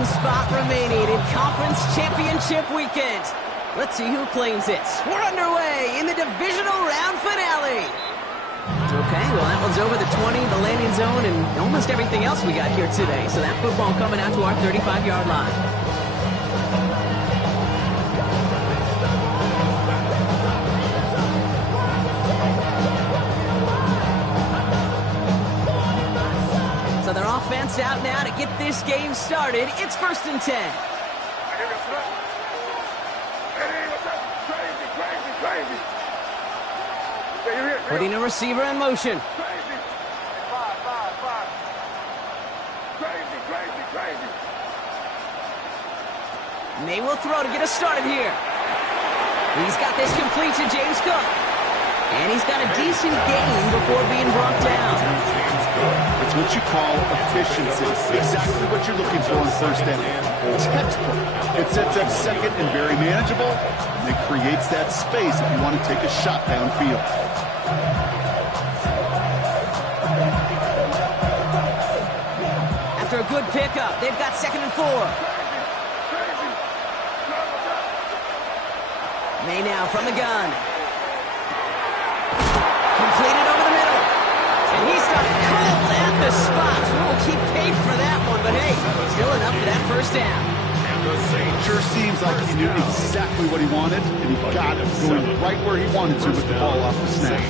one spot remaining in Conference Championship Weekend. Let's see who claims it. We're underway in the divisional round finale. Okay, well, that one's over the 20, the landing zone, and almost everything else we got here today. So that football coming out to our 35-yard line. So their offense out now to get this game started. It's 1st and 10. Putting a receiver in motion. May will throw to get us started here. He's got this complete to James Cook. And he's got a decent gain before being brought down. It's what you call efficiency. Exactly what you're looking for on 1st down. Textbook. It sets up second and very manageable. And it creates that space if you want to take a shot downfield. After a good pickup, they've got 2nd and 4. May now from the gun. Completed over the middle. And he's got it cold at the spot. We will keep paid for that one, but hey, still enough for that 1st down. Sure seems like he knew exactly what he wanted, and he got it, going right where he wanted to with the ball off the snap.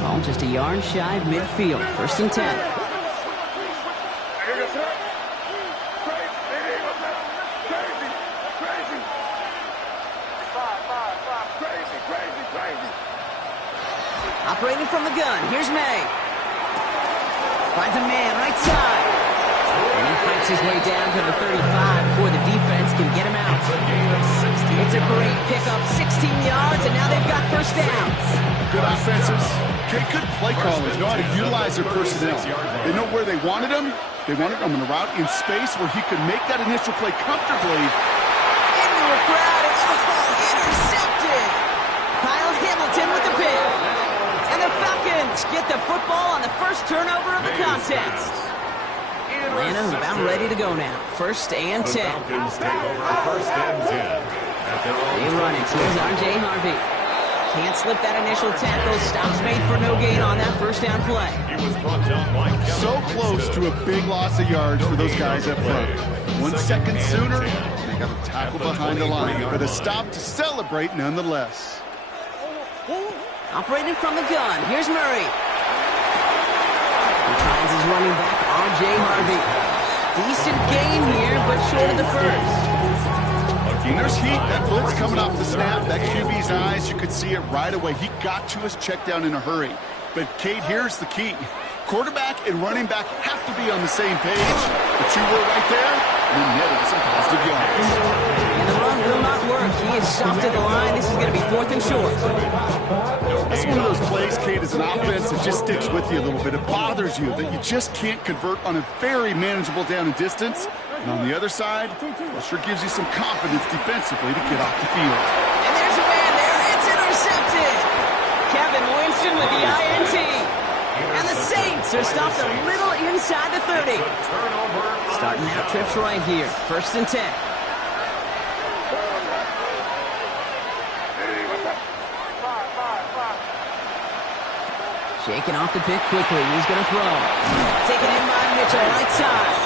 Ball just a yard shy of midfield. 1st and 10. Operating from the gun, here's May. Finds a man right side. And he fights his way down to the 35 before the defense can get him out. It's a great pickup, 16 yards, and now they've got 1st down. Good offenses. Good play callers know how to utilize their personnel. They know where they wanted him. They wanted him in a route in space where he could make that initial play comfortably. Into a crowd, and intercepted. Kyle Hamilton with the pick. And the Falcons get the football on the 1st turnover of the contest. Atlanta about ready to go now. 1st and 10. Falcons take over 1st and 10. They run it. Here's R.J. Harvey. Can't slip that initial tackle. Stops made for no gain on that 1st down play. He was brought down by So close to a big loss of yards for those guys up front. 1 second sooner, they got a tackle behind the line, but a stop to celebrate nonetheless. Operating from the gun, here's Murray. He finds his running back, R.J. Harvey. Decent gain here, but short of the 1st. And there's heat. That blitz coming off the snap. That QB's eyes, you could see it right away. He got to his check down in a hurry. But, Kate, here's the key. Quarterback and running back have to be on the same page. The two were right there, and he netted some positive yards. And the run will not work. He is stopped at the line. This is going to be 4th and short. That's one of those plays, Kate, as an offense that just sticks with you a little bit. It bothers you that you just can't convert on a very manageable down and distance. And on the other side, it sure gives you some confidence defensively to get off the field. And there's a man there. It's intercepted. Kevin Winston with the INT. And the Saints are stopped a little inside the 30. Starting out trips right here. 1st and 10. Shaking off the pick quickly. He's going to throw. Taken in by Mitchell, right side.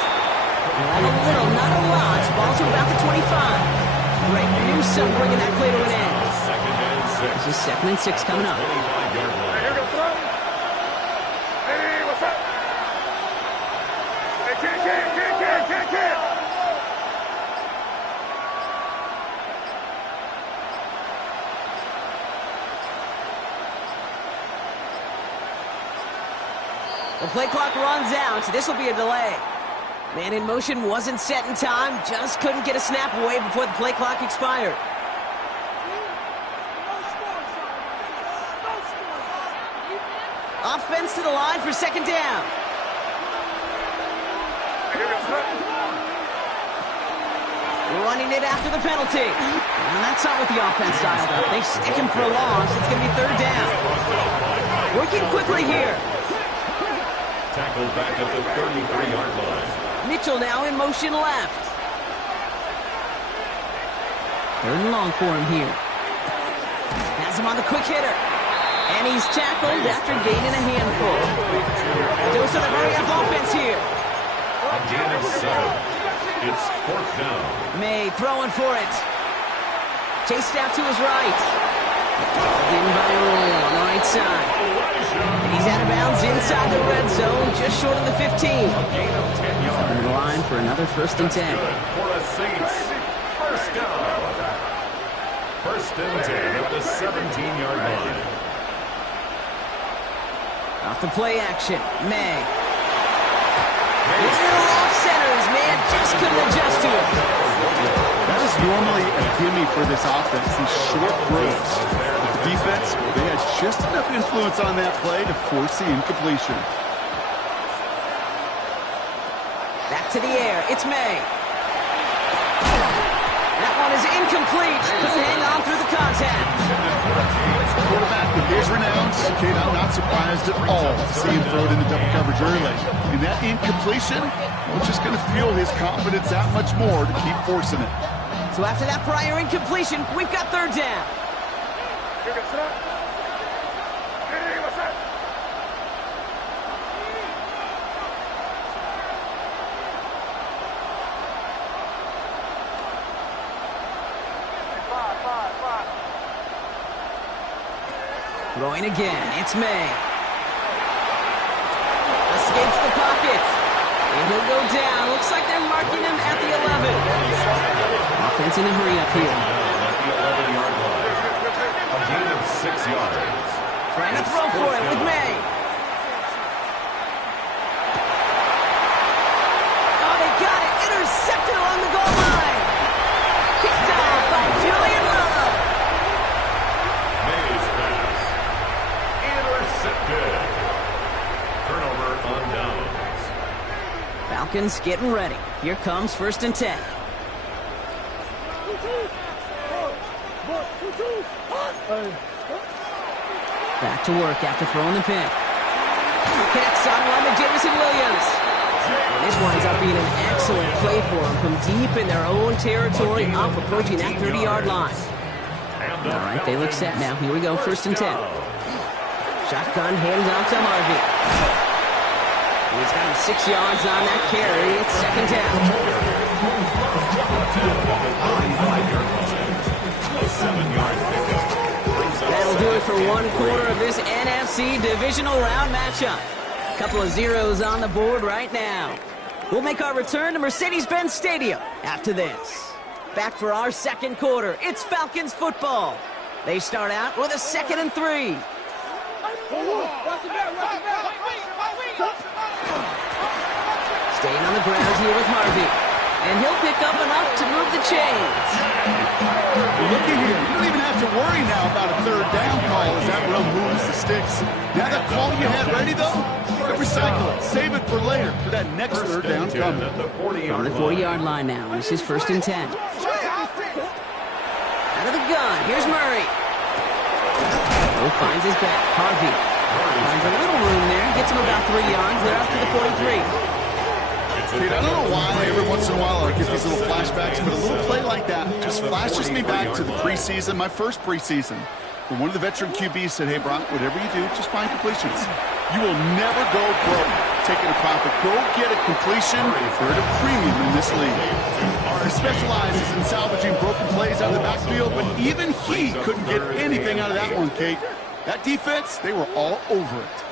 Not a little, not a lot. Ball to about the 25. Greg Newsome bringing that play to an end. This is 2nd and 6 coming up. The play clock runs out, so this will be a delay. Man in motion wasn't set in time, just couldn't get a snap away before the play clock expired. Offense to the line for 2nd down. Running it after the penalty. And that's not what the offense dialed up. They stick him for a loss. It's going to be 3rd down. Working quickly here. tackled back at the 33-yard line. Mitchell now in motion left. 3rd and long for him here. Has him on the quick hitter. And he's tackled after gaining a handful. Dose of the hurry-up offense here. A gain of 7. It's 4th down. May throwing for it. Chased out to his right. In by Royal on the right side. And he's out of bounds inside the red zone, just short of the 15. A gain of 10 yards. On the line for another 1st and 10. Good for the Saints. 1st down. 1st and 10 at the 17-yard line. Off the play action, May. Little off centers, man, just couldn't adjust to it. That is normally a gimme for this offense, these short throws. But the defense, they had just enough influence on that play to force the incompletion. Back to the air, it's May. That one is incomplete. Couldn't hang on through the contact. Quarterback with his renowns, Kate, I'm not surprised at all to see him throw it into double coverage early. And that incompletion was just going to fuel his confidence that much more to keep forcing it. So after that prior incompletion, we've got 3rd down. Throwing again, it's May. Escapes the pocket. And he'll go down. Looks like they're marking him at the 11. Offense in a hurry up here. At the 11-yard line. A gain of 6 yards. Trying to throw for it with May. Oh, they got it. Intercepted along the goal line. Kicked off by Julian Love. May's pass. Intercepted. Turnover on downs. Falcons getting ready. Here comes 1st and 10. Back to work after throwing the pick. Connects on one to Jamison Williams. And this winds up being an excellent play for them from deep in their own territory, up approaching that 30-yard line. All right, they look set now. Here we go, 1st and 10. Shotgun hands off to Harvey. And he's got him 6 yards on that carry. It's 2nd down. A 7-yard pickup. That'll do it for one quarter of this NFC divisional round matchup. Couple of zeros on the board right now. We'll make our return to Mercedes-Benz Stadium after this. Back for our 2nd quarter. It's Falcons football. They start out with a 2nd and 3. Staying on the ground here with Harvey. And he'll pick up enough to move the chains. Looky here, you don't even have to worry now about a 3rd down call as that run moves the sticks. Now that call you had ready, though, you can recycle it. Save it for later, for that next 3rd down coming. From the 40-yard line now, this is 1st and 10. Out of the gun, here's Murray. Oh, finds his back, Harvey. Finds a little room there, gets him about 3 yards. They're up to the 43. Dude, I don't know why every once in a while I get these little flashbacks, but a little play like that just flashes me back to the preseason, my first preseason. When one of the veteran QBs said, hey, Brock, whatever you do, just find completions. You will never go broke taking a profit. Go get a completion. They're at a premium in this league. He specializes in salvaging broken plays out of the backfield, but even he couldn't get anything out of that one, Kate. That defense, they were all over it.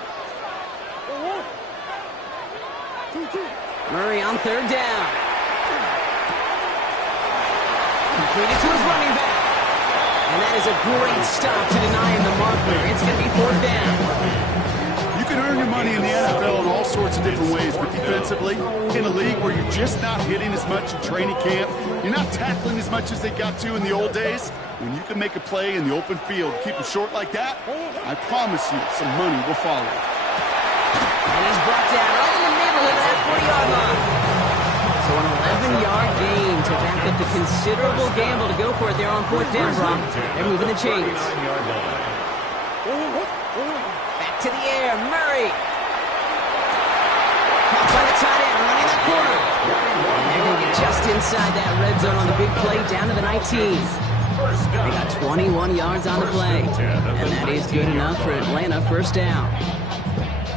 Murray on 3rd down. Completed to his running back. And that is a great stop to deny him the marker. It's going to be 4th down. You can earn your money in the NFL in all sorts of different ways, but defensively, in a league where you're just not hitting as much in training camp, you're not tackling as much as they got to in the old days, when you can make a play in the open field, keep it short like that, I promise you some money will follow. And he's brought down right in the neighborhood of that 40-yard line. So an 11-yard gain to back up the considerable gamble to go for it there on 4th down, Brock. They're moving the chains. Back to the air, Murray. Just inside that red zone on the big play, down to the 19. They got 21 yards on the play, and that is good enough for Atlanta first down.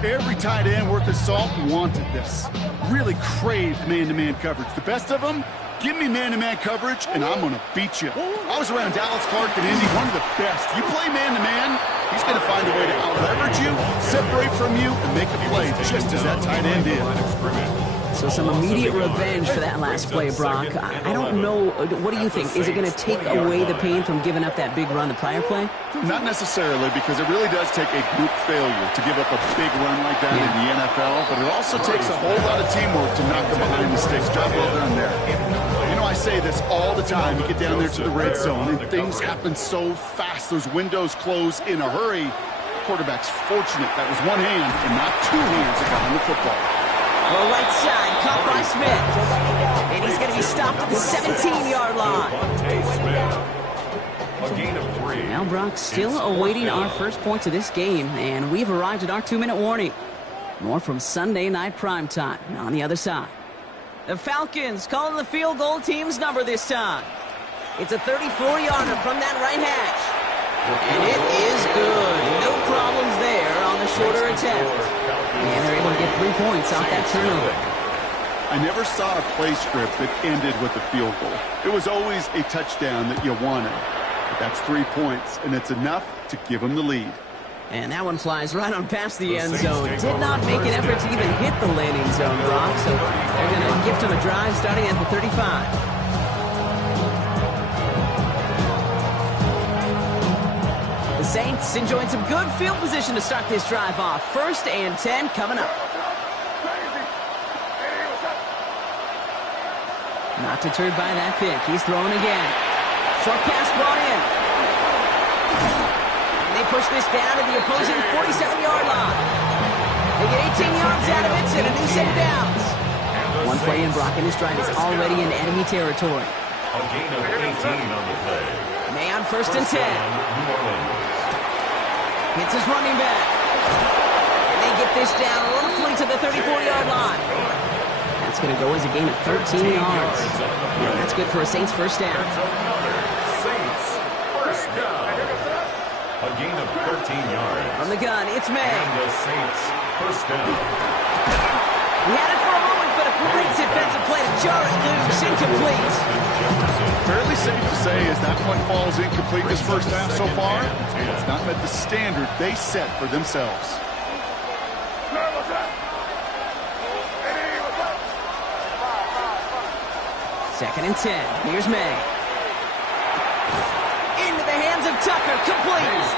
Every tight end worth his salt wanted this. Really craved man-to-man coverage. The best of them, give me man-to-man coverage, and I'm going to beat you. I was around Dallas Clark and Indy, one of the best. You play man-to-man, he's going to find a way to out-leverage you, separate from you, and make a play just as that tight end did. So some immediate revenge for that last play, Brock. I don't know. What do you think? Is it going to take away the pain from giving up that big run the prior play? Not necessarily, because it really does take a group failure to give up a big run like that in the NFL, but it also takes a whole lot of teamwork to knock them behind the sticks. Job well done there. You know, I say this all the time. You get down there to the red zone, and things happen so fast. Those windows close in a hurry. Quarterback's fortunate that was one hand and not two hands that got on the football. Well, right side, caught by Smith. And he's going to be stopped at the 17-yard line. A gain of 3. Now, Brock, still awaiting our first points of this game, and we've arrived at our 2-minute warning. More from Sunday Night Primetime on the other side. The Falcons calling the field goal team's number this time. It's a 34-yarder from that right hash. And it is good. No problems there on the shorter attempt. And they're able to get 3 points off that turnover. I never saw a play script that ended with a field goal. It was always a touchdown that you wanted. But that's 3 points, and it's enough to give them the lead. And that one flies right on past the end zone. Did not make an effort to even hit the landing zone, Brock. So they're going to gift him a drive starting at the 35. Saints enjoying some good field position to start this drive off. 1st and 10 coming up. Not deterred by that pick. He's throwing again. Short pass brought in. And they push this down to the opposing 47-yard line. They get 18 yards out of it and a new set of downs. One play in, Brock, and this drive is already in enemy territory. A gain of 18 on the play. May on 1st and 10. New Orleans. Hits his running back. And they get this down roughly to the 34-yard line. That's going to go as a gain of 13 yards. Yeah, that's good for a Saints first down. Saints first down. A gain of 13 yards. From the gun, it's May. And the Saints first down. He had it for a moment, but a great defensive play to jar it loose. Incomplete. Fairly safe to say as that one falls incomplete this first half so far, it's not met the standard they set for themselves. Second and 10. Here's May. Into the hands of Tucker. Complete.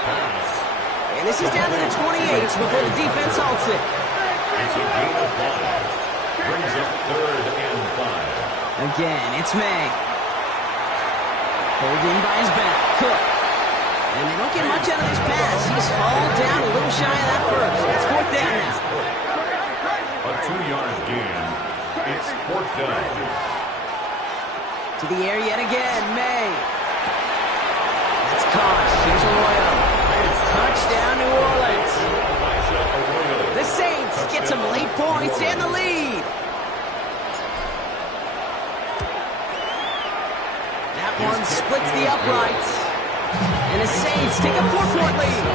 And this is down to the 28 before the defense halts it. It's a gain of 5. Brings up 3rd and 5. Again, it's May. Pulled in by his back. Cook. And they don't get much out of this pass. He's hauled down a little shy of that first. It's 4th down now. A 2-yard gain. It's 4th down. To the air yet again, May. That's caught. Here's Arroyo. Touchdown, New Orleans. The Saints get some late points and the lead. That one splits the uprights. And the Saints take a 4-point lead.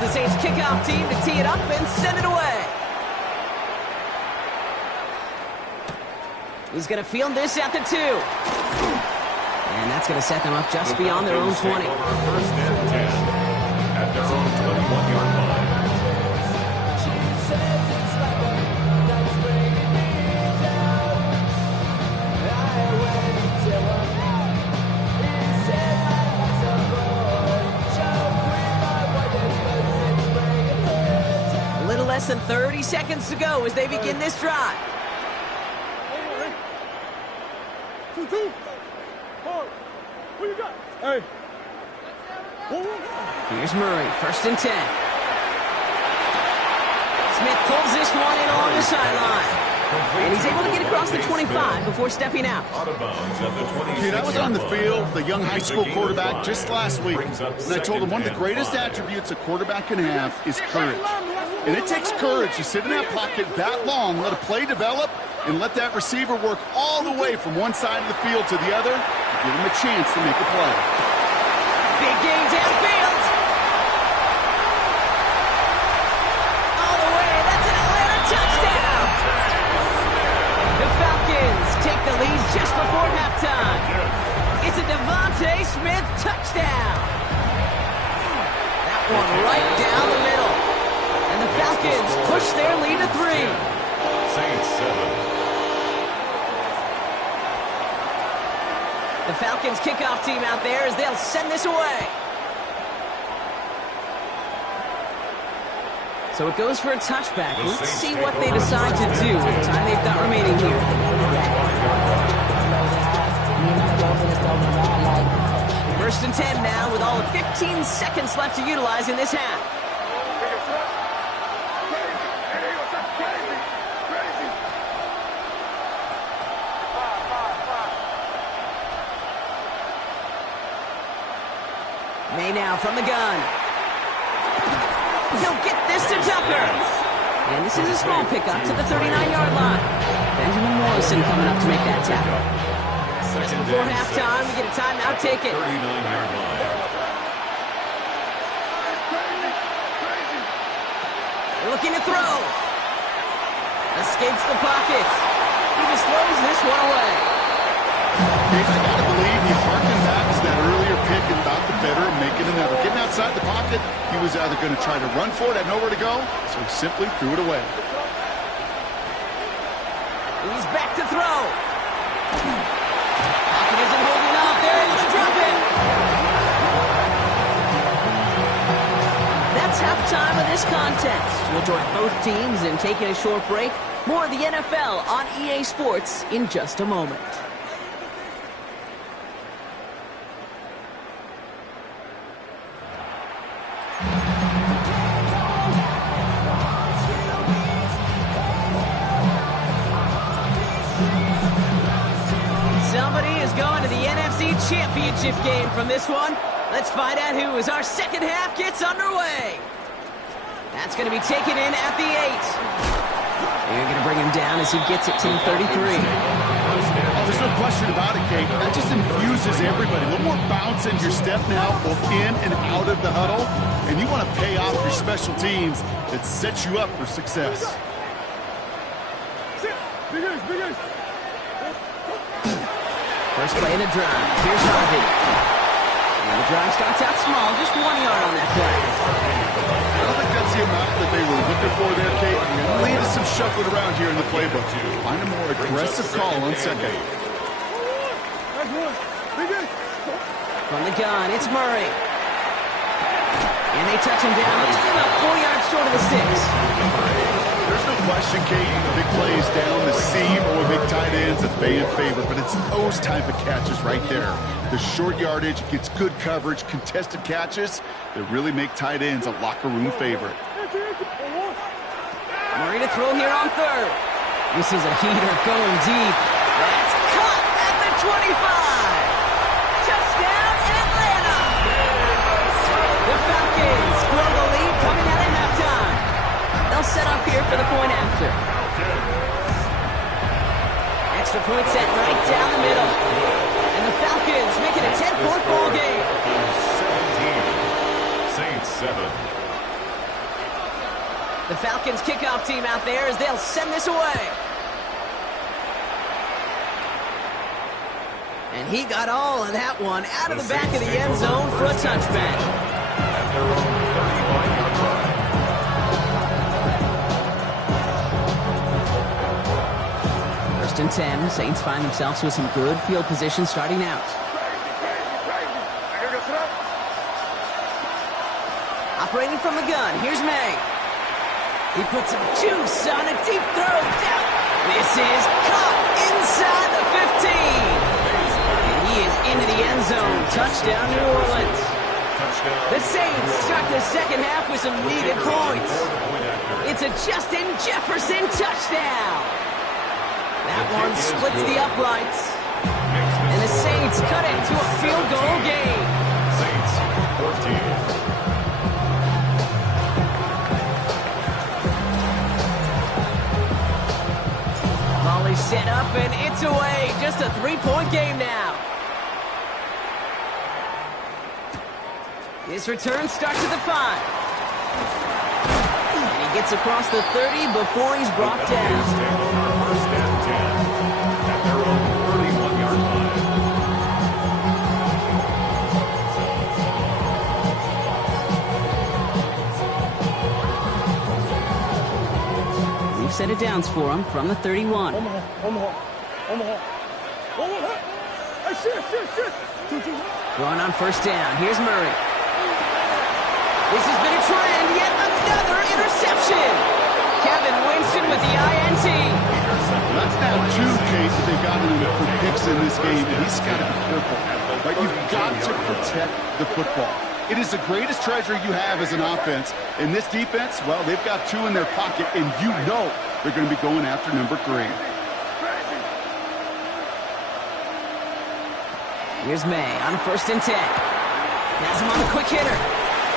The Saints kickoff team to tee it up and send it away. He's going to field this at the 2. And that's going to set them up just beyond their own 20. 1st and 10 at their own 21-yard line. Less than 30 seconds to go as they begin this drive. Here's Murray, 1st and 10. Smith pulls this one in along the sideline. And he's able to get across the 25 before stepping out. Out of bounds at the 26. Dude, I was on the field, the young high school quarterback, just last week, and I told him one of the greatest attributes a quarterback can have is courage. And it takes courage to sit in that pocket that long, let a play develop, and let that receiver work all the way from one side of the field to the other to give him a chance to make a play. Big game downfield. All the way. That's an Atlanta touchdown. The Falcons take the lead just before halftime. It's a Devontae Smith touchdown. That one right down the middle. And the Falcons push their lead to 3. Saints 7. The Falcons kickoff team out there as they'll send this away. So it goes for a touchback. Let's see what they decide to do with the time they've got remaining here. First and 10 now with all of 15 seconds left to utilize in this half. May now from the gun. He'll get this to Tucker. And this is a small pickup to the 39-yard line. Benjamin Morrison coming up to make that tackle. Just before halftime, we get a timeout. Take it. 39-yard line. Looking to throw. Escapes the pocket. He just throws this one away. Dave, I gotta believe he harkened back to that earlier pick and thought the better and making another. Getting outside the pocket, he was either going to try to run for it, had nowhere to go, so he simply threw it away. He's back to throw. Pocket isn't holding up. They're able to drop it. That's halftime of this contest. We'll join both teams in taking a short break. More of the NFL on EA Sports in just a moment. Somebody is going to the NFC Championship game from this one. Let's find out who as our second half gets underway. That's going to be taken in at the 8. They're going to bring him down as he gets it to the 33. Oh, there's no question about it, Kate. That just infuses everybody. A little more bounce in your step now, both in and out of the huddle. And you want to pay off your special teams that sets you up for success. First play in a drive. Here's Harvey. And the drive starts out small, just 1 yard on that play. I don't think that's the amount that they were looking for there, Kate. Lead us some shuffling around here in the playbook. Find a more aggressive call on second. From the gun, it's Murray. And they touch him down, just about 4 yards short of the 6. There's no question, Kate, the big plays down the seam or big tight ends that's in favor, but it's those type of catches right there. The short yardage gets good coverage, contested catches that really make tight ends a locker room favorite. Murray to throw here on third. This is a heater going deep. That's caught at the 25. Touchdown, Atlanta. The Falcons grow the lead coming out of halftime. They'll set up here for the point after. Extra point set right down the middle. And the Falcons make it a 10-point ball game. 17. Saints 7. The Falcons kickoff team out there as they'll send this away. And he got all of that one out of the back of the end zone for a touchback. At their own 35-yard line. First and 10, Saints find themselves with some good field position starting out. Operating from the gun, here's May. He puts some juice on a deep throw down. This is caught inside the 15. And he is into the end zone. Touchdown, New Orleans. The Saints start the second half with some needed points. It's a Justin Jefferson touchdown. That one splits the uprights. And the Saints cut it to a field goal game. Saints 14. Volley set up and it's away. Just a 3-point game now. His return starts at the 5. And he gets across the 30 before he's brought down. First and 10 at their own 31-yard line. We've set it downs for him from the 31. Going on first down. Here's Murray. This has been a trend. Yet another interception. Kevin Winston with the INT. That's now 2, Kate, that they've gotten for picks in this game, and he's got to be careful. Right? You've got to protect the football. It is the greatest treasure you have as an offense. In this defense, well, they've got 2 in their pocket, and you know they're going to be going after number 3. Here's May on first and 10. Has him on the quick hitter.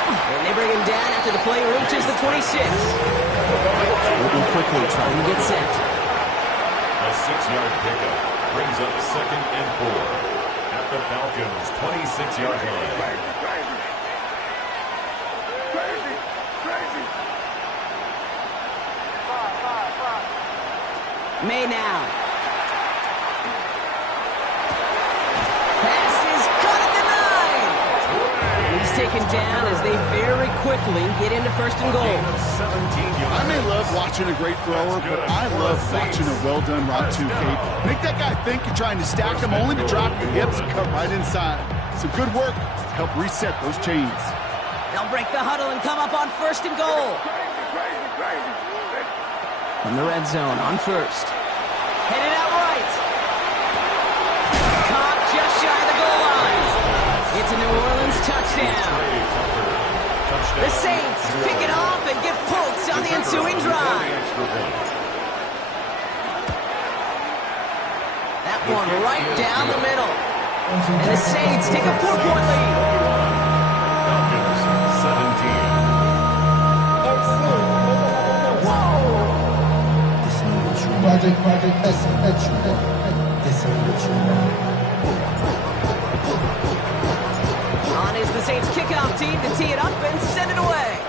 And they bring him down after the play reaches the 26. Moving quickly, trying to get set. A 6-yard pickup brings up 2nd and 4 at the Falcons' 26-yard line. May now. Pass is caught at the 9. And he's taken down as they very quickly get into first and goal. I may love watching a great thrower, but I love watching a well-done route too, Kate. Make that guy think you're trying to stack him only to drop your hips and cut right inside. Some good work to help reset those chains. They'll break the huddle and come up on first and goal. From the red zone on first. Headed out right. Caught just shy of the goal line. It's a New Orleans touchdown. The Saints pick it off and get pokes on the ensuing drive. That one right down the middle. And the Saints take a 4-point lead. Falcons 17. Project, this ain't what you want. On is the Saints kickoff team to tee it up and send it away.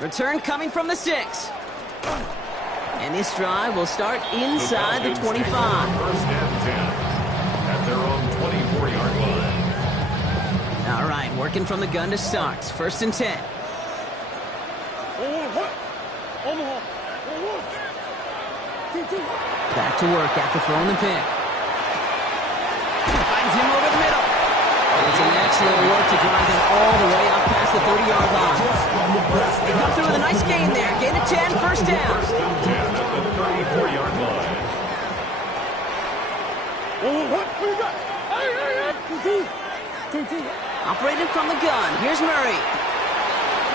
Return coming from the 6. And this drive will start inside the 25. First and 10 at their own 24-yard line. All right, working from the gun to start. First and 10. Back to work after throwing the pick. Finds him over the middle. It's an excellent work to drive him all the way up past the 30-yard line. They come through with a nice gain there. Gain of 10, first down. First and 10 at the 34-yard line. Operated from the gun. Here's Murray.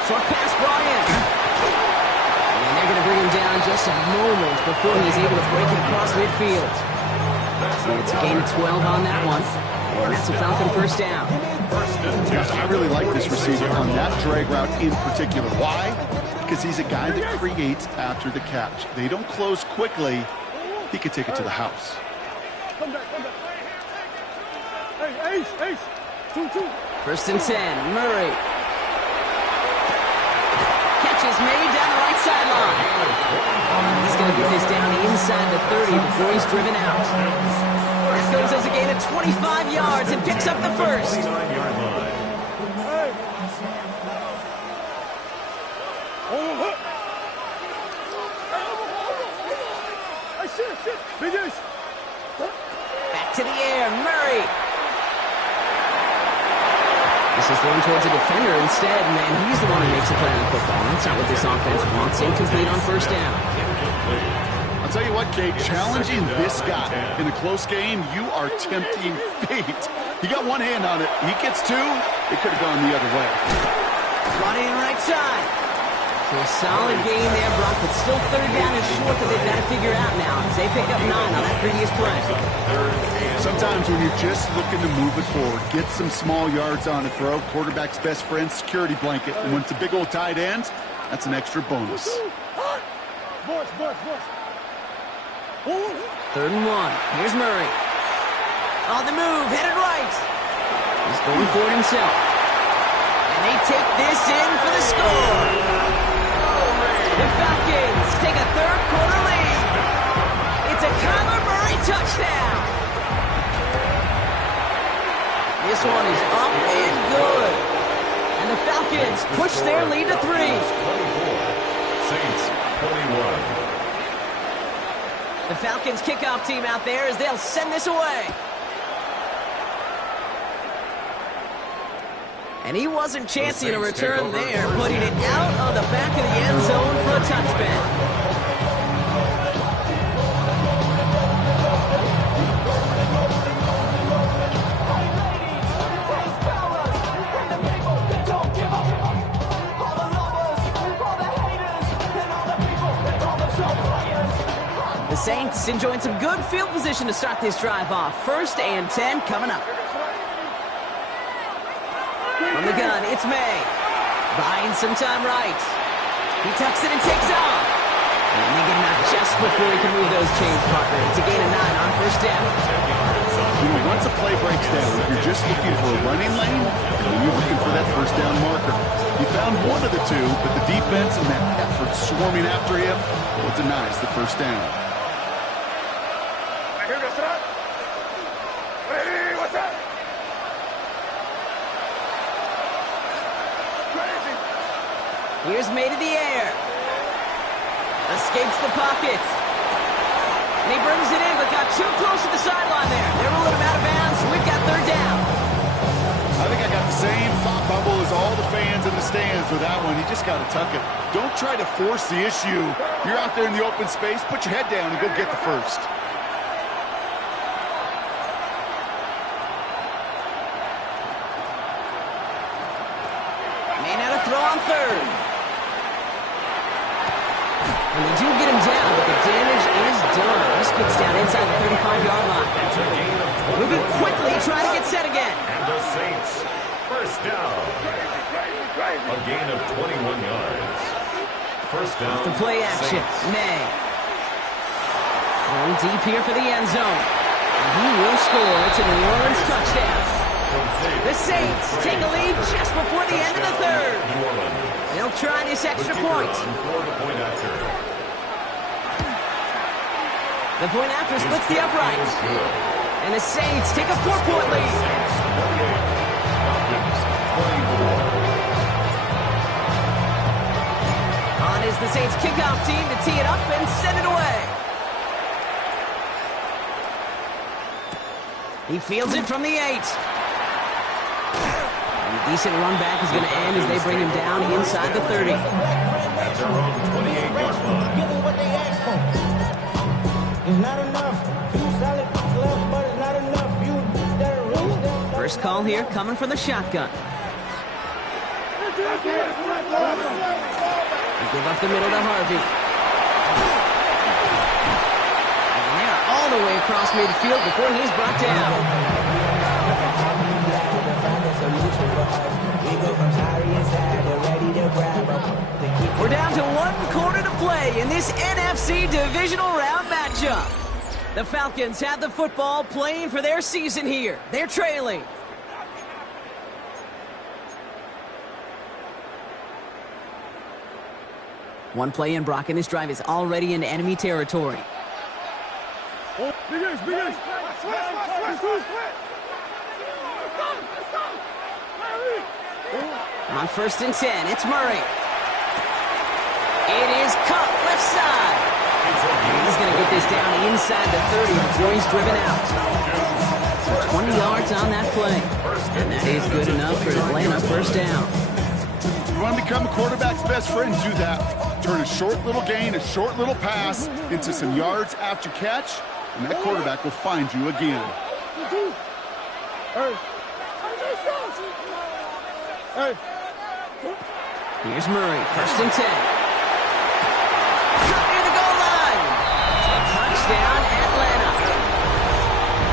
Short pass brought in. And they're going to bring him down just a moment before he's able to break it across midfield. And it's a gain of 12 on that one. And that's a Falcon first down. I really like this receiver on that drag route in particular. Why? Because he's a guy that creates after the catch. They don't close quickly. He could take it to the house. First and 10, Murray. Catch is made down the right sideline. He's going to get this down inside the 30 before he's driven out. That goes as a gain of 25 yards and picks up the first. 29-yard line. Back to the air, Murray. This is thrown towards a defender instead, man. He's the one who makes the play on the football. That's not what this offense wants. Incomplete on first down. I'll tell you what, Kate, challenging this guy in a close game, you are tempting fate. He got one hand on it. He gets two, it could have gone the other way. Brought in right side. So a solid game there, Brock, but still third down and short that they've got to figure out now as they pick up 9 on that previous play. Sometimes when you're just looking to move it forward, get some small yards on a throw, quarterback's best friend, security blanket. And when it's a big old tight end, that's an extra bonus. 3rd and 1. Here's Murray. On the move, headed right. He's going for it himself. And they take this in for the score. The Falcons take a third-quarter lead. It's a Kyler Murray touchdown. This one is up and good. And the Falcons push their lead to 3. 24. Saints 21. The Falcons kickoff team out there as they'll send this away. And he wasn't chancing a return there, putting it out of the back of the end zone for a touchback. The Saints enjoying some good field position to start this drive off. 1st and 10 coming up. From the gun, it's May. Buying some time right. He tucks it and takes off. And they get him out just before he can move those chains, partner. It's a gain of 9 on 1st down. You know, once a play breaks down, you're just looking for a running lane, and you're looking for that 1st down marker. You found one of the two, but the defense and that effort swarming after him, well, denies the 1st down. Here's May to the air. Escapes the pocket. And he brings it in, but got too close to the sideline there. They're ruling him out of bounds. We've got 3rd down. I think I got the same thought bubble as all the fans in the stands with that one. You just got to tuck it. Don't try to force the issue. You're out there in the open space. Put your head down and go get the 1st. May now to throw on 3rd. And they do get him down, but the damage is done. This gets down inside the 35-yard line. Moving quickly, trying to get set again. And the Saints, 1st down. A gain of 21 yards. 1st down. The play action, May. Going deep here for the end zone. And he will score. It's a New Orleans touchdown. The Saints take a lead just before the end of the 3rd. They'll try this extra point. The point after splits the uprights. And the Saints take a 4-point lead. On is the Saints kickoff team to tee it up and send it away. He fields it from the 8. And a decent run back is going to end as they bring him down inside the 30. At their own 28-yard line. Give them what they asked for. It's not enough. You solid left, but it's not enough. You better. First call here coming from the shotgun. They give up the middle to Harvey. And they're all the way across midfield before he's brought down. We're down to 1 quarter to play in this NFC divisional round matchup. The Falcons have the football, playing for their season here. They're trailing. One play in, Brock, and this drive is already into enemy territory. On 1st and 10, it's Murray. It is cut left side. And he's going to get this down inside the 30 before he's driven out. So 20 yards on that play. And that is good enough for Atlanta 1st down. You want to become a quarterback's best friend? Do that. Turn a short little gain, a short little pass into some yards after catch, and that quarterback will find you again. Here's Murray, 1st and 10. Shot near the goal line. Touchdown, Atlanta.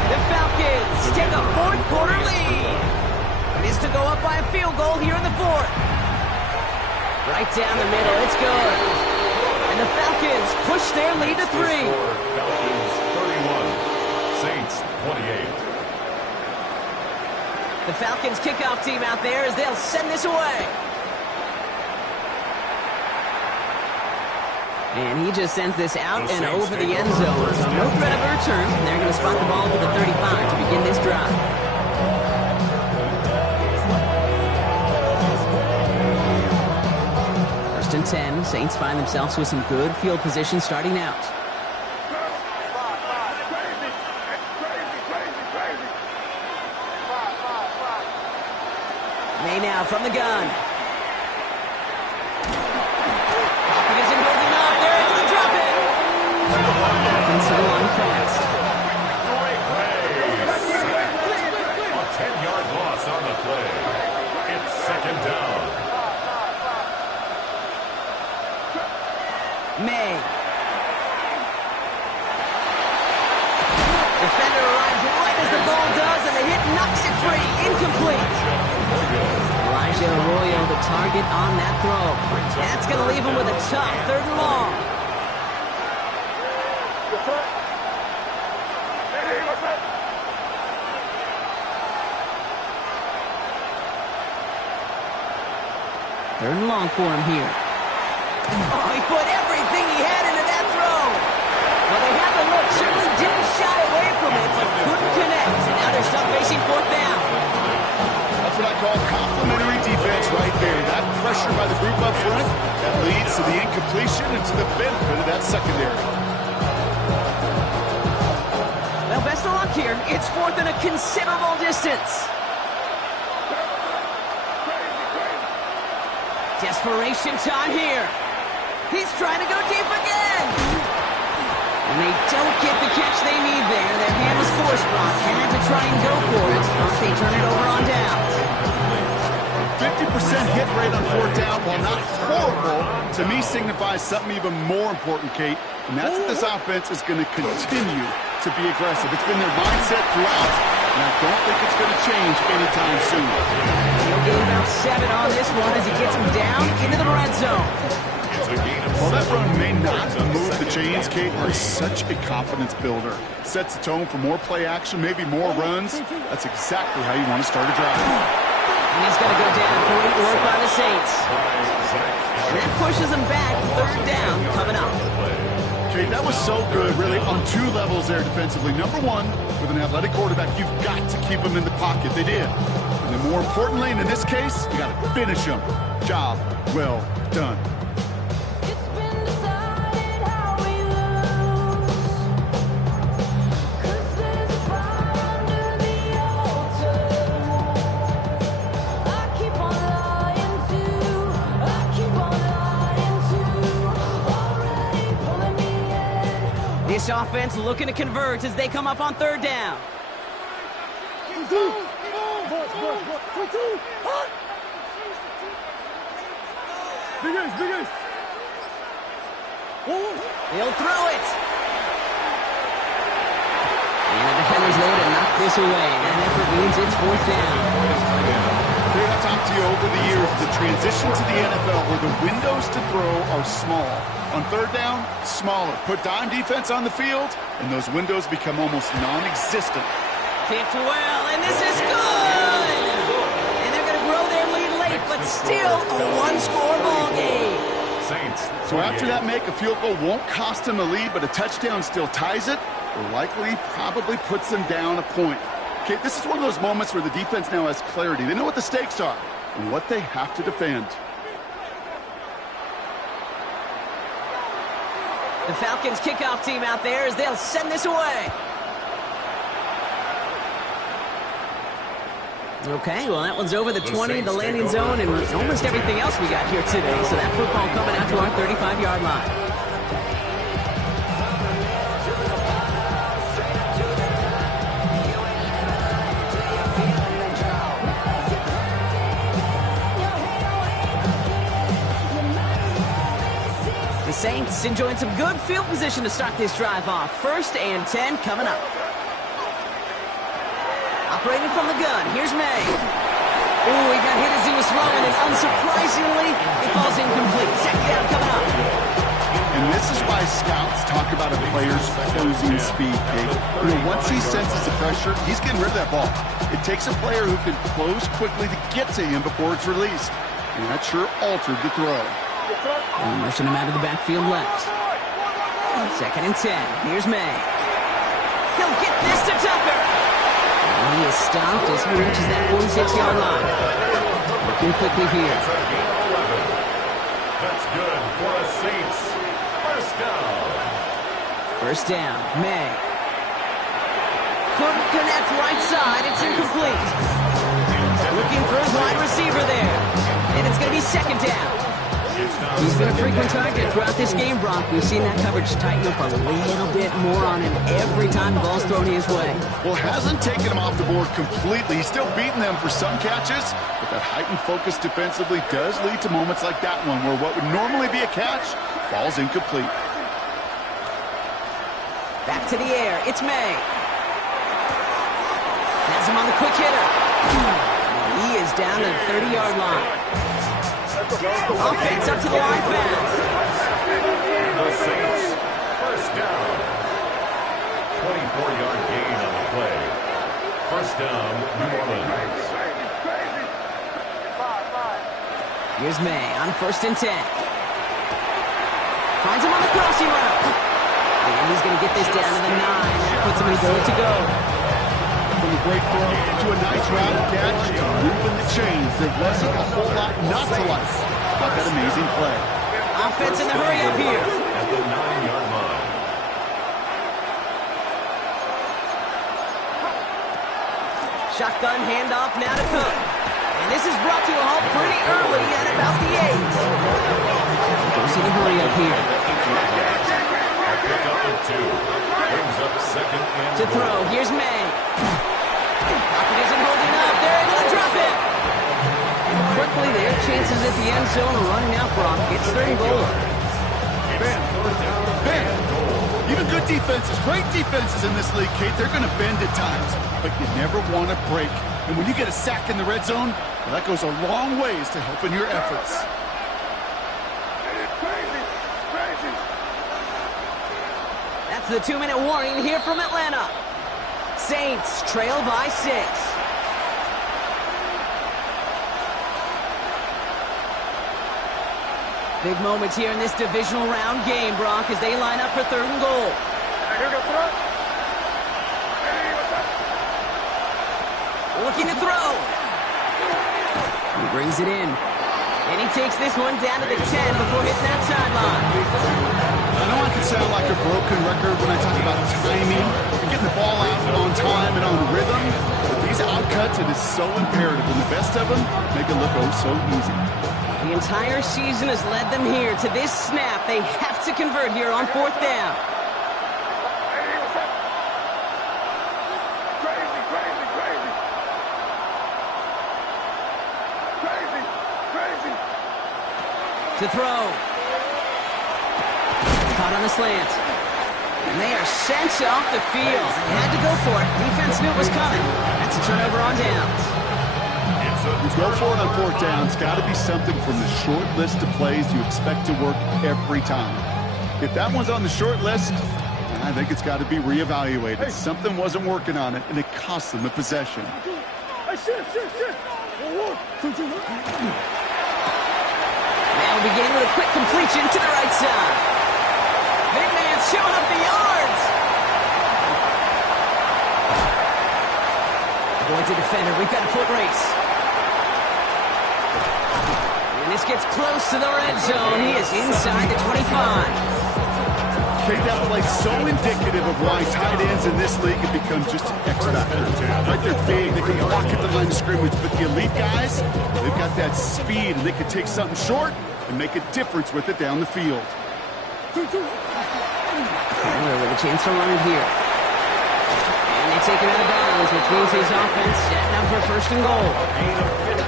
The Falcons take a fourth-quarter lead. It is to go up by a field goal here in the fourth. Right down the middle, it's good. And the Falcons push their lead to 3. Falcons 31, Saints 28. The Falcons kickoff team out there as they'll send this away. And he just sends this out and over the end zone. So no threat of a return. They're going to spot the ball to the 35 to begin this drive. First and 10. Saints find themselves with some good field position starting out. May now from the gun. Hopkins and holding up. They're able to drop it. Offensive line fast. A 10-yard loss on the play. It's 2nd down. May. Defender arrives right as the ball does, and the hit knocks it free. Incomplete. Elijah Arroyo, the target on that throw. That's going to leave him with a tough 3rd and long. Third and long for him here. Oh, he put everything he had into that throw. Well, they had the look. Certainly didn't shy away from it, but couldn't connect. And now they're stuck facing 4th down. That's what I call complimentary defense right there. That pressure by the group up front, that leads to the incompletion and to the benefit of that secondary. Well, best of luck here. It's 4th and a considerable distance. Desperation time here. He's trying to go deep again. And they don't get the catch they need there. Their hand was forced, Brock. Had to try and go for it. They turn it over on downs. 50% hit rate on 4th down, while not horrible, to me signifies something even more important, Kate. And that's that this offense is going to continue to be aggressive. It's been their mindset throughout, and I don't think it's going to change anytime soon. He'll gain about 7 on this one as he gets him down into the red zone. While that run may not move the chains, Kate, is such a confidence builder. Sets the tone for more play action, maybe more runs. That's exactly how you want to start a drive. And he's going to go down. Great work by the Saints. And that pushes them back. 3rd down coming up. Kate, that was so good, really, on 2 levels there defensively. Number 1, with an athletic quarterback, you've got to keep him in the pocket. They did. And then more importantly, and in this case, you got to finish him. Job well done. This offense looking to convert as they come up on 3rd down. He'll throw it. And the defender's there to knock this away. That effort means it's 4th down. I've talked to you over the years, the transition to the NFL where the windows to throw are small. On 3rd down, smaller. Put dime defense on the field, and those windows become almost non-existent. Kicked well, and this is good! And they're going to grow their lead late, but still a 1-score ball game. So after that make, a field goal won't cost them a lead, but a touchdown still ties it, or likely probably puts them down a point. Okay, this is one of those moments where the defense now has clarity. They know what the stakes are and what they have to defend. The Falcons kickoff team out there as they'll send this away. Okay, well, that one's over the 20, the landing zone, and almost everything else we got here today. So that football coming out to our 35-yard line. Saints enjoying some good field position to start this drive off. 1st and 10 coming up. Operating from the gun, here's May. Ooh, he got hit as he was throwing, and unsurprisingly, it falls incomplete. 2nd down coming up. And this is why scouts talk about a player's closing speed, Kate. You know, once he senses the pressure, he's getting rid of that ball. It takes a player who can close quickly to get to him before it's released. And that sure altered the throw. And motion him out of the backfield left. 2nd and 10. Here's May. He'll get this to Tucker. And he is stopped as he reaches that 46-yard line. Looking quickly here. That's good for a Saints. First down. 1st down. May. Couldn't connect right side. It's incomplete. Looking for his wide receiver there. And it's going to be 2nd down. He's been a frequent target throughout this game, Brock. We've seen that coverage tighten up a little bit more on him every time the ball's thrown his way. Well, hasn't taken him off the board completely. He's still beating them for some catches, but that heightened focus defensively does lead to moments like that one where what would normally be a catch falls incomplete. Back to the air. It's May. Has him on the quick hitter. He is down to the 30-yard line. Offense up to the line fast. The Saints, 1st down. 24-yard gain on the play. 1st down, New Orleans. Here's May on 1st and 10. Finds him on the crossing route. And he's going to get this down to the 9. That puts him in goal to go. From a great throw to a nice route catch to moving the chains. There wasn't a whole lot not to like about that amazing play. Offense in the hurry up here. At the 9-yard line. Shotgun handoff now to Cook. And this is brought to a halt pretty early at about the 8. Goes to the hurry up here. A pickup of 2. Brings up 2nd and To throw, here's May. Pocket isn't holding up. They're able to drop it. And quickly, their chances at the end zone are running out, Brock. It's 3rd and goal. Ben, even good defenses, great defenses in this league, Kate, they're going to bend at times, but you never want to break. And when you get a sack in the red zone, well, that goes a long ways to helping your efforts. That's the 2-minute warning here from Atlanta. Saints trail by 6. Big moments here in this divisional round game, Brock, as they line up for 3rd and goal. Looking to throw. He brings it in. And he takes this one down to the 10 before hitting that sideline. I know I can sound like a broken record when I talk about timing and getting the ball out on time and on rhythm, but these outcuts, it is so imperative, and the best of them make it look oh so easy. The entire season has led them here to this snap. They have to convert here on 4th down. To throw. Caught on the slant. And they are sent off the field. They had to go for it. Defense knew it was coming. That's a turnover on downs. You go for it on 4th down. It's got to be something from the short list of plays you expect to work every time. If that one's on the short list, I think it's got to be reevaluated. Something wasn't working on it, and it cost them the possession. Now beginning with a quick completion to the right side. Big man showing up the yards. Avoids a defender. We've got a foot race. And this gets close to the red zone. He is inside the 25. Okay, that play's so indicative of why tight ends in this league have become just an X factor. Right, they're big, they can block at the line of scrimmage, but the elite guys, they've got that speed, and they can take something short and make a difference with it down the field. Taylor with a chance to run it here. And they taken out of bounds, which means his offense setting up for first and goal.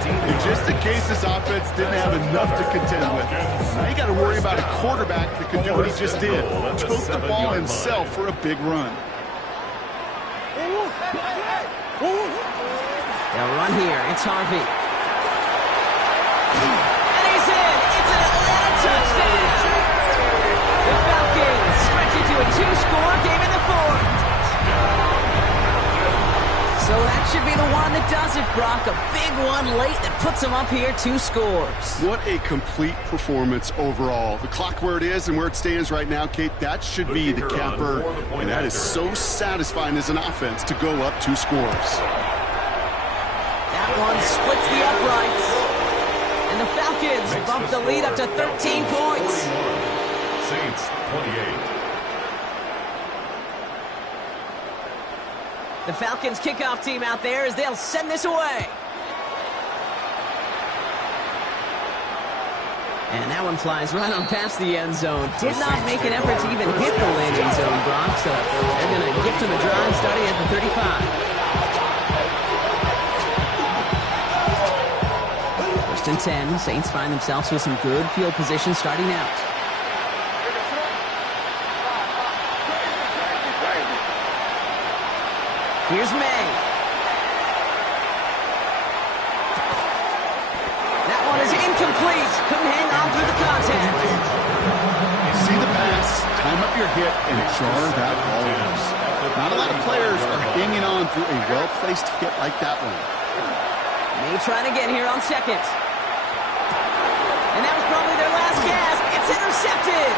And just in case this offense didn't have enough to contend with, now you got to worry about a quarterback that could do what he just did. Took the ball himself for a big run. They'll run here. It's Harvey. And he's in. It's an Atlanta touchdown. The Falcons stretch it to a 2-score game in the fourth. So that should be the one that does it, Brock. A big one late that puts them up here 2 scores. What a complete performance overall. The clock where it is and where it stands right now, Kate, that should be the capper. And that is so satisfying as an offense to go up 2 scores. That one splits the uprights. And the Falcons bump the lead up to 13 points. Saints 28. The Falcons kickoff team out there as they'll send this away. And that one flies right on past the end zone. Did not make an effort to even hit the landing zone, Brock. So they're going to gift him a drive starting at the 35. First and 10. Saints find themselves with some good field position starting out. Here's May. That one is incomplete. Couldn't hang on through the contact. See the pass, time up your hip, and jar that ball loose. Not a lot of players are hanging on through a well-placed hit like that one. May trying again here on second. And that was probably their last gasp. It's intercepted.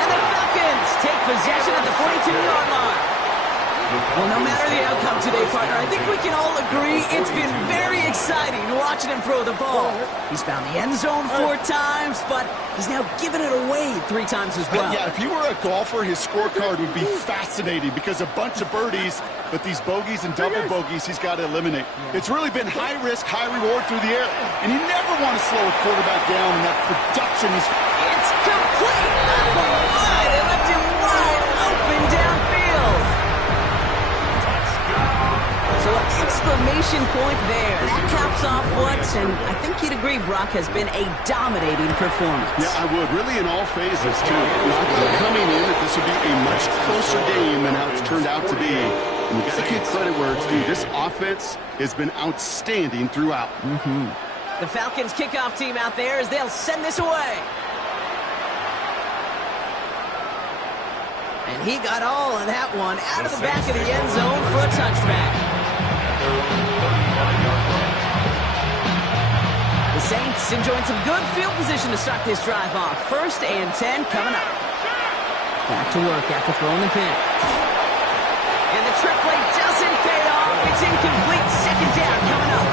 And the Falcons take possession at the 42-yard line. Well, no matter the outcome today, partner, I think we can all agree it's been very exciting watching him throw the ball. He's found the end zone 4 times, but he's now given it away 3 times as well. Yeah, if he were a golfer, his scorecard would be fascinating because a bunch of birdies, but these bogeys and double bogeys he's got to eliminate. Yeah. It's really been high risk, high reward through the air, and you never want to slow a quarterback down in that production. It's complete! Oh, my! They left him wide open downfield. So an exclamation point there. That caps off what, and I think you'd agree, Brock, has been a dominating performance. Yeah, I would. Really in all phases, too. I thought coming in that this would be a much closer game than how it's turned out to be. And you got to give credit where it's due. This offense has been outstanding throughout. The Falcons kickoff team out there as they'll send this away. And he got all of that one out of the back of the end zone for a touchback. The Saints enjoying some good field position to start this drive off. First and 10 coming up. Back to work after throwing the pick. And the trick play doesn't pay off. It's incomplete. Second down coming up.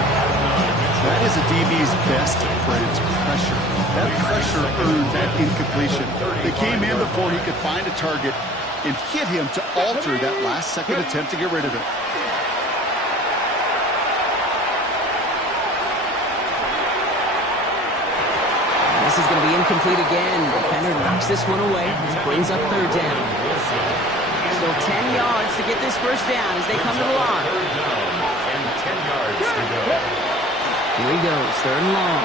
That is a DB's best friend, pressure. That pressure earned that incompletion. They came in before he could find a target and hit him to alter that last-second attempt to get rid of it. This is going to be incomplete again. The defender knocks this one away. This brings up third down. Still 10 yards to get this first down as they come to the line. Third down and 10 yards to go. Here he goes, third and long.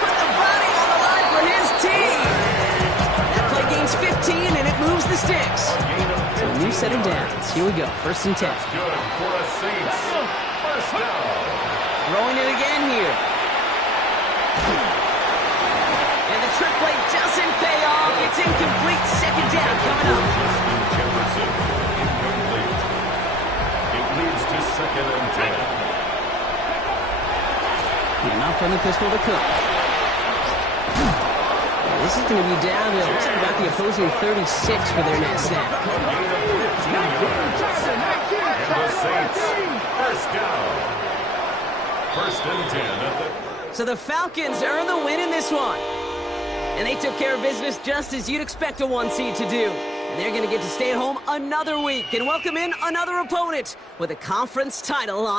Put the body on the line for his team. That play gains 15 and it moves the sticks. So a new set of downs. Here we go, first and 10. That's good for the Saints. First down. Throwing it again here. And the trick play doesn't pay off. It's incomplete. Second down coming up. Justin Jefferson, incomplete. It leads to second and 10. Enough from the pistol to Cook. And this is going to be down to looks like about the opposing 36 for their next snap. Gain of 15 yards. And the Saints, first down. First and 10 at the... So the Falcons earn the win in this one. And they took care of business just as you'd expect a 1 seed to do. And they're going to get to stay at home another week and welcome in another opponent with a conference title on